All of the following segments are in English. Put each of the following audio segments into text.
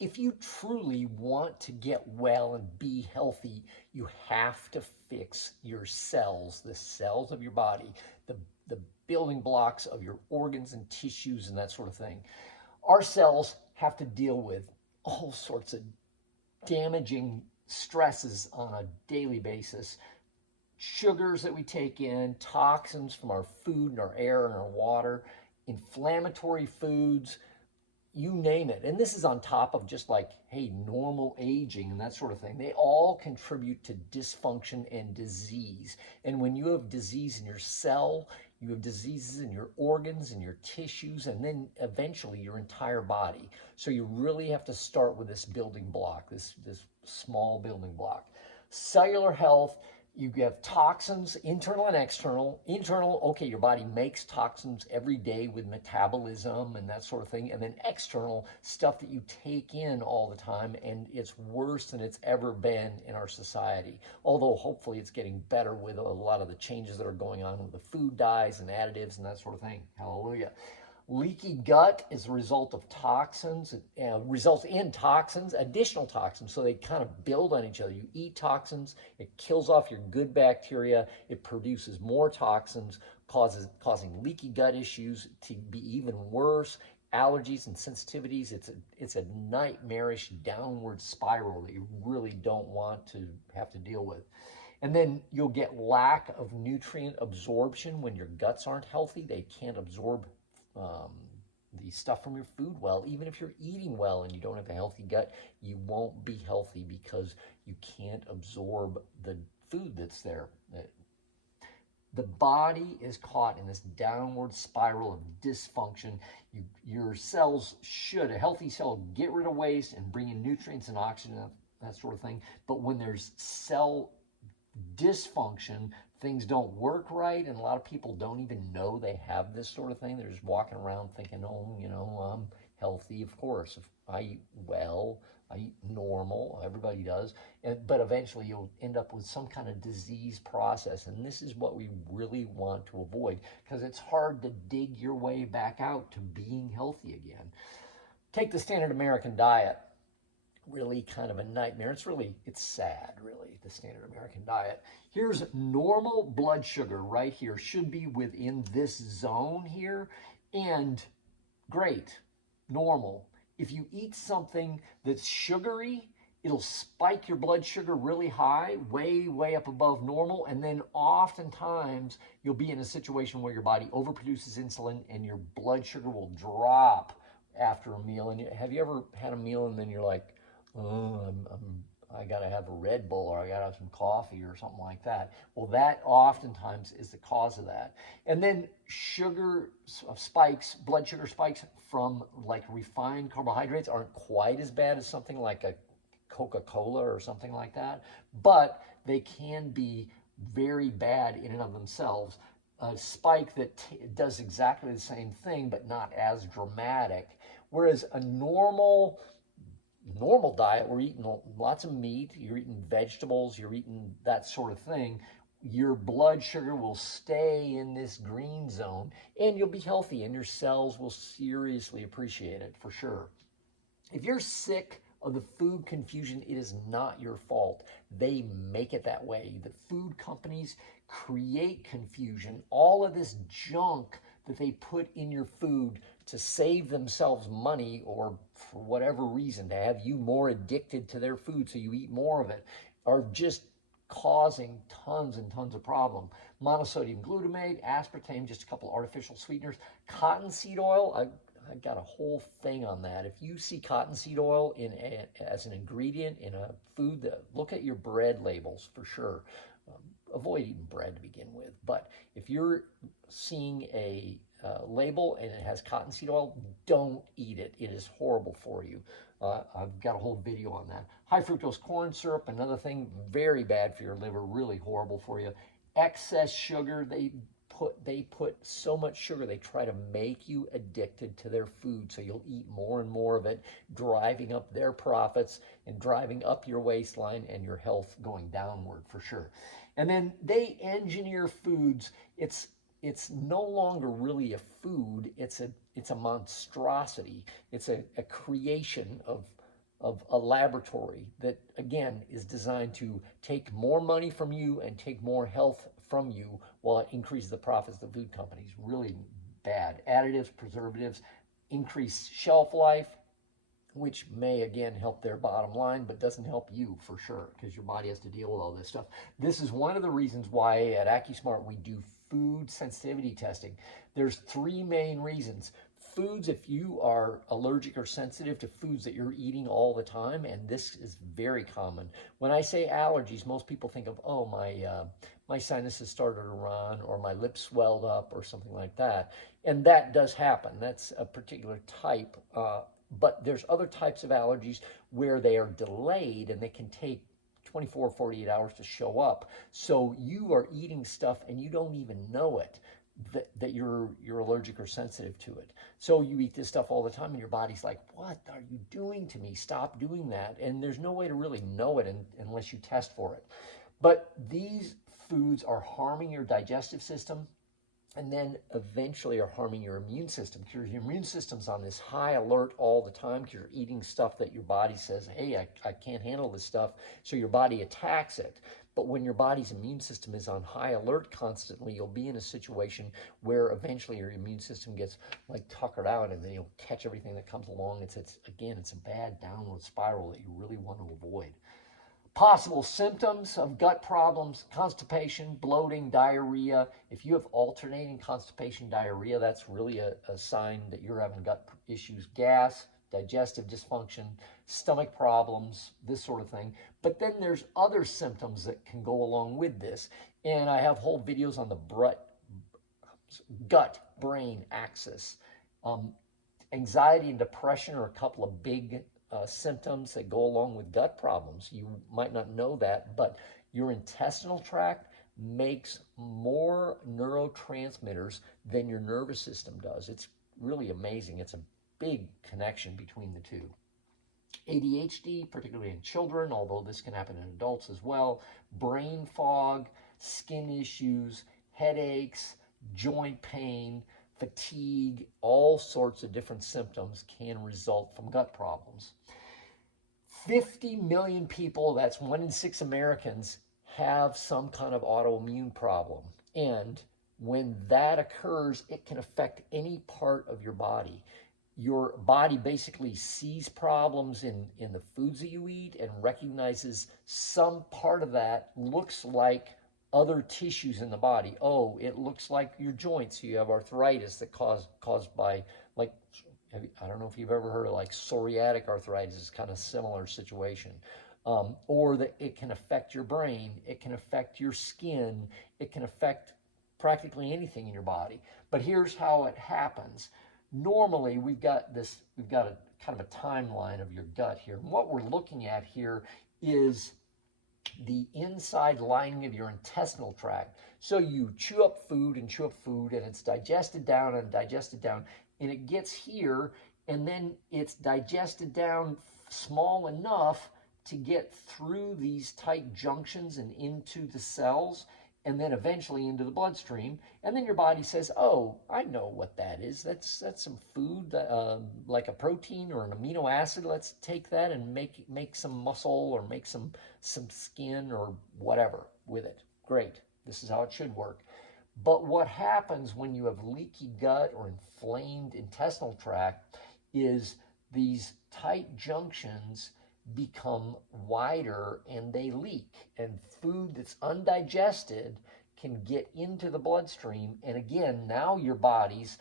if you truly want to get well and be healthy, you have to fix your cells, the cells of your body, the building blocks of your organs and tissues and that sort of thing. Our cells have to deal with all sorts of damaging stresses on a daily basis. Sugars that we take in, toxins from our food and our air and our water, inflammatory foods, you name it. And this is on top of just like, hey, normal aging and that sort of thing. They all contribute to dysfunction and disease. And when you have disease in your cell, you have diseases in your organs and your tissues, and then eventually your entire body. So you really have to start with this building block, this small building block. Cellular health, you have toxins, internal and external. Internal, okay, your body makes toxins every day with metabolism and that sort of thing. And then external, stuff that you take in all the time, and it's worse than it's ever been in our society. Although hopefully it's getting better with a lot of the changes that are going on with the food dyes and additives and that sort of thing. Hallelujah. Leaky gut is a result of toxins, results in toxins, additional toxins, so they kind of build on each other. You eat toxins, it kills off your good bacteria, it produces more toxins, causing leaky gut issues to be even worse, allergies and sensitivities. It's a nightmarish downward spiral that you really don't want to have to deal with. And then you'll get lack of nutrient absorption when your guts aren't healthy. They can't absorb the stuff from your food well. Even if you're eating well and you don't have a healthy gut, you won't be healthy because you can't absorb the food that's there. The body is caught in this downward spiral of dysfunction. Your cells should, a healthy cell, get rid of waste and bring in nutrients and oxygen, that sort of thing. But when there's cell dysfunction, things don't work right, and a lot of people don't even know they have this sort of thing. They're just walking around thinking, oh, I'm healthy. Of course, if I eat well, I eat normal, everybody does, but eventually you'll end up with some kind of disease process, and this is what we really want to avoid, because it's hard to dig your way back out to being healthy again. Take the standard American diet. Really kind of a nightmare. It's sad, really, the standard American diet. Here's normal blood sugar right here. Should be within this zone here. And great, normal. If you eat something that's sugary, it'll spike your blood sugar really high, way up above normal. And then oftentimes you'll be in a situation where your body overproduces insulin and your blood sugar will drop after a meal. And have you ever had a meal and then you're like, oh, I got to have a Red Bull, or I got to have some coffee or something like that. Well, that oftentimes is the cause of that. And then sugar spikes, blood sugar spikes from like refined carbohydrates aren't quite as bad as something like a Coca-Cola or something like that, but they can be very bad in and of themselves. A spike that does exactly the same thing, but not as dramatic. Whereas a normal diet, we're eating lots of meat, you're eating vegetables, you're eating that sort of thing, your blood sugar will stay in this green zone and you'll be healthy and your cells will seriously appreciate it for sure. If you're sick of the food confusion, it is not your fault. They make it that way. The food companies create confusion, all of this junk that they put in your food to save themselves money, or for whatever reason, to have you more addicted to their food so you eat more of it, are just causing tons and tons of problem. Monosodium glutamate, aspartame, just a couple artificial sweeteners. Cottonseed oil, I got a whole thing on that. If you see cottonseed oil as an ingredient in a food, look at your bread labels for sure. Avoid eating bread to begin with. But if you're seeing a label and it has cottonseed oil, don't eat it. It is horrible for you. I've got a whole video on that. High fructose corn syrup, another thing, very bad for your liver, really horrible for you. Excess sugar, they put so much sugar, they try to make you addicted to their food, so you'll eat more and more of it, driving up their profits and driving up your waistline and your health going downward for sure. And then they engineer foods. It's no longer really a food, it's a monstrosity. It's a creation of of a laboratory that, again, is designed to take more money from you and take more health from you while it increases the profits of the food companies. Really bad. Additives, preservatives, increase shelf life, which may again help their bottom line, but doesn't help you for sure, because your body has to deal with all this stuff. This is one of the reasons why at AccuSmart we do food sensitivity testing. There's three main reasons. Foods, if you are allergic or sensitive to foods that you're eating all the time, and this is very common. When I say allergies, most people think of, oh, my sinuses started to run, or my lips swelled up, or something like that. And that does happen. That's a particular type. But there's other types of allergies where they are delayed and they can take 24, 48 hours to show up. So you are eating stuff and you don't even know it, that you're allergic or sensitive to it. So you eat this stuff all the time and your body's like, what are you doing to me? Stop doing that. And there's no way to really know it unless you test for it. But these foods are harming your digestive system, and then eventually are harming your immune system, because your immune system's on this high alert all the time, because you're eating stuff that your body says, hey, I can't handle this stuff, so your body attacks it. But when your body's immune system is on high alert constantly, you'll be in a situation where eventually your immune system gets like tuckered out, and then you'll catch everything that comes along. It's a bad downward spiral that you really want to avoid. Possible symptoms of gut problems: constipation, bloating, diarrhea. If you have alternating constipation, diarrhea, that's really a sign that you're having gut issues. Gas, digestive dysfunction, stomach problems, this sort of thing. But then there's other symptoms that can go along with this. And I have whole videos on the gut-brain axis. Anxiety and depression are a couple of big symptoms that go along with gut problems. You might not know that, but your intestinal tract makes more neurotransmitters than your nervous system does. It's really amazing. It's a big connection between the two. ADHD, particularly in children, although this can happen in adults as well. Brain fog, skin issues, headaches, joint pain, fatigue, all sorts of different symptoms can result from gut problems. 50 million people, that's 1 in 6 Americans, have some kind of autoimmune problem. And when that occurs, it can affect any part of your body. Your body basically sees problems in the foods that you eat and recognizes some part of that looks like other tissues in the body. Oh, it looks like your joints. You have arthritis that caused by, like, I don't know if you've ever heard of like psoriatic arthritis. It's kind of similar situation. Or that it can affect your brain. It can affect your skin. It can affect practically anything in your body. But here's how it happens. Normally, we've got a kind of a timeline of your gut here. And what we're looking at here is the inside lining of your intestinal tract. So you chew up food, and it's digested down and digested down, and it gets here, and then it's digested down small enough to get through these tight junctions and into the cells, and then eventually into the bloodstream. And then your body says, oh, I know what that is. That's some food, like a protein or an amino acid. Let's take that and make some muscle or make some skin or whatever with it. Great. This is how it should work. But what happens when you have leaky gut or inflamed intestinal tract is these tight junctions become wider and they leak, and food that's undigested can get into the bloodstream. And again, now your body's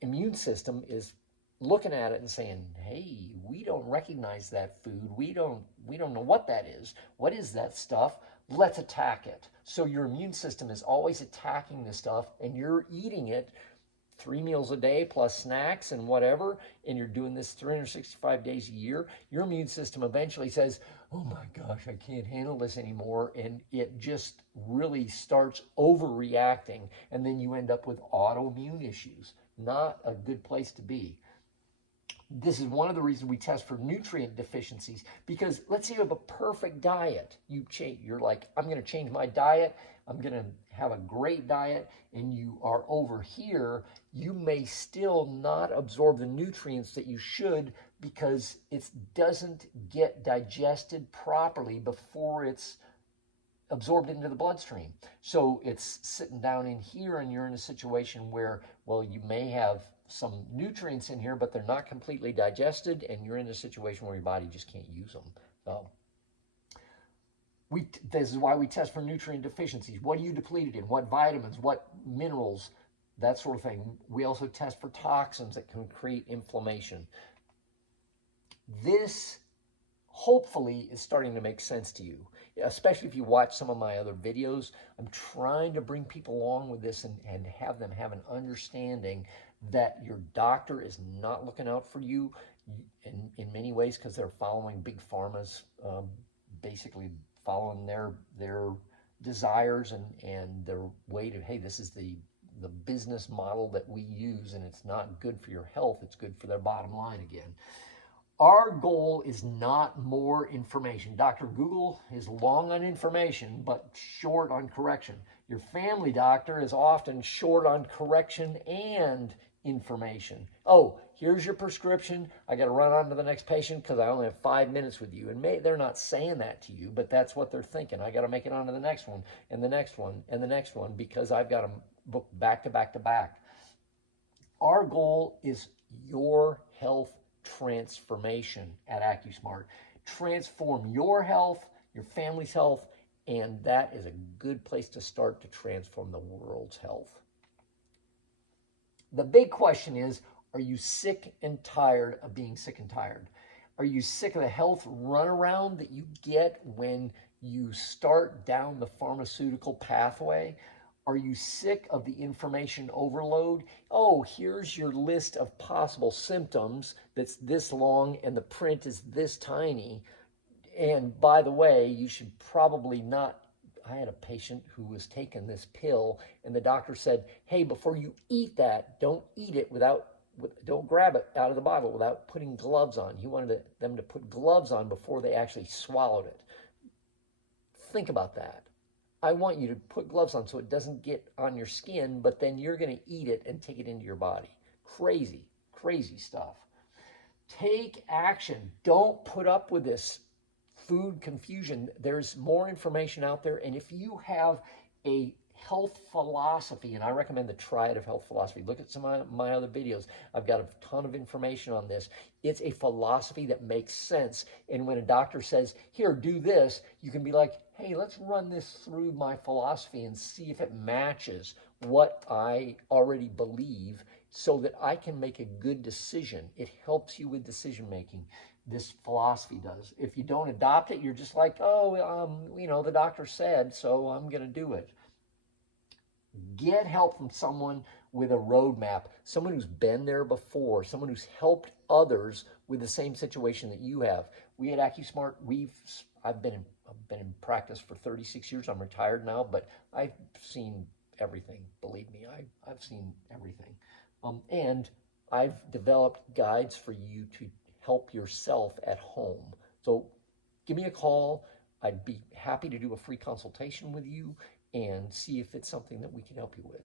immune system is looking at it and saying, hey, we don't recognize that food. We don't know what that is. What is that stuff? Let's attack it. So your immune system is always attacking this stuff, and you're eating it 3 meals a day plus snacks and whatever, and you're doing this 365 days a year. Your immune system eventually says, oh my gosh, I can't handle this anymore, and it just really starts overreacting, and then you end up with autoimmune issues. Not a good place to be. This is one of the reasons we test for nutrient deficiencies, because let's say you have a perfect diet. You're like, I'm going to change my diet. I'm going to have a great diet, and you are over here. You may still not absorb the nutrients that you should because it doesn't get digested properly before it's absorbed into the bloodstream. So it's sitting down in here, and you're in a situation where, well, you may have some nutrients in here, but they're not completely digested, and you're in a situation where your body just can't use them. So this is why we test for nutrient deficiencies. What are you depleted in? What vitamins? What minerals? That sort of thing. We also test for toxins that can create inflammation. This hopefully is starting to make sense to you, especially if you watch some of my other videos. I'm trying to bring people along with this and have them have an understanding that your doctor is not looking out for you in many ways, because they're following big pharma's, basically following their desires and their way to, hey, this is the business model that we use, and it's not good for your health, it's good for their bottom line again. Our goal is not more information. Dr. Google is long on information, but short on correction. Your family doctor is often short on correction and information. Oh, here's your prescription. I got to run on to the next patient because I only have 5 minutes with you. And they're not saying that to you, but that's what they're thinking. I got to make it on to the next one, and the next one, and the next one, because I've got them booked back to back to back. Our goal is your health transformation at AccuSmart. Transform your health, your family's health, and that is a good place to start to transform the world's health. The big question is, are you sick and tired of being sick and tired? Are you sick of the health runaround that you get when you start down the pharmaceutical pathway? Are you sick of the information overload? Oh, here's your list of possible symptoms that's this long and the print is this tiny. And by the way, you should probably not. I had a patient who was taking this pill, and the doctor said, hey, before you eat that, don't eat it don't grab it out of the bottle without putting gloves on. He wanted them to put gloves on before they actually swallowed it. Think about that. I want you to put gloves on so it doesn't get on your skin, but then you're going to eat it and take it into your body. Crazy, crazy stuff. Take action. Don't put up with this food confusion. There's more information out there, and if you have a health philosophy, and I recommend the Triad of Health Philosophy. Look at some of my other videos. I've got a ton of information on this. It's a philosophy that makes sense, and when a doctor says, here, do this, you can be like, hey, let's run this through my philosophy and see if it matches what I already believe so that I can make a good decision. It helps you with decision making. This philosophy does. If you don't adopt it, you're just like, the doctor said, so I'm going to do it. Get help from someone with a roadmap, someone who's been there before, someone who's helped others with the same situation that you have. We at AccuSmart, I've been in practice for 36 years. I'm retired now, but I've seen everything. Believe me, I've seen everything. And I've developed guides for you to help yourself at home. So give me a call. I'd be happy to do a free consultation with you and see if it's something that we can help you with.